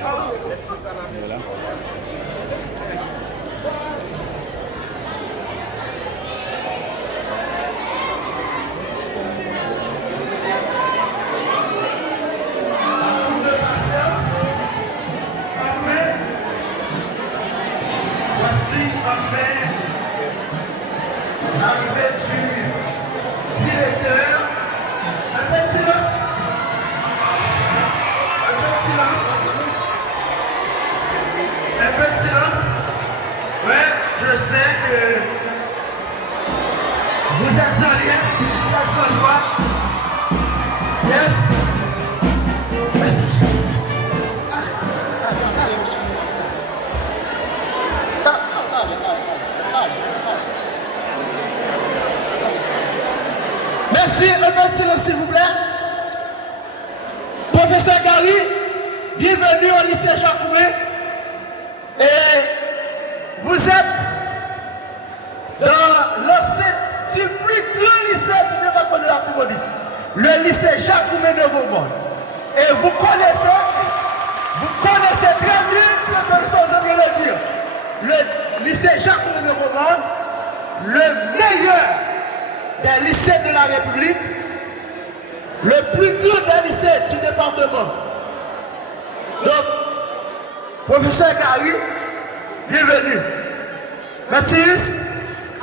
Voilà. L'arrivée du directeur. Un peu de silence. Un peu de silence. Un peu de silence. Ouais, je sais que vous êtes en yes, vous êtes en joie. Yes. Merci. Merci, un peu de silence s'il vous plaît. Professeur Gary, bienvenue au lycée Jacoumet. Et vous êtes dans l'ancêtre du plus grand lycée du département de l'Artibonite, le lycée Jacoumet de Gaumont. Et vous connaissez très bien ce que nous sommes en train de dire. Le lycée Jacoumet de Gaumont, le meilleur des lycées de la République, le plus grand des lycées du département. Donc, professeur Gary, bienvenue. Merci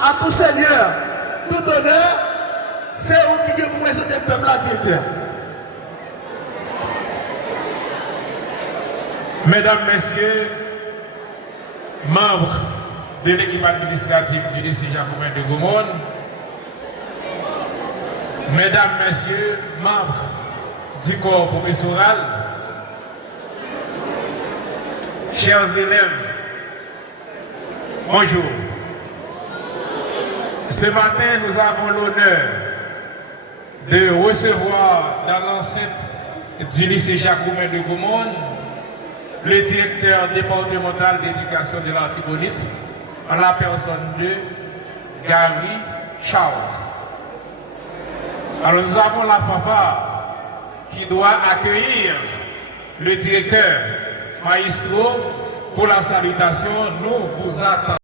à tout seigneur, tout honneur, c'est vous qui vous présentez le peuple à directeur. Mesdames, Messieurs, membres de l'équipe administrative du lycée Jacoumet de Gaumont, Mesdames, Messieurs, membres du corps professoral, chers élèves, bonjour. Ce matin, nous avons l'honneur de recevoir dans l'enceinte du lycée Jacoumet de Gaumont le directeur départemental d'éducation de l'Artibonite en la personne de Gary Charles. Alors nous avons la fanfare qui doit accueillir le directeur maestro pour la salutation. Nous vous attendons.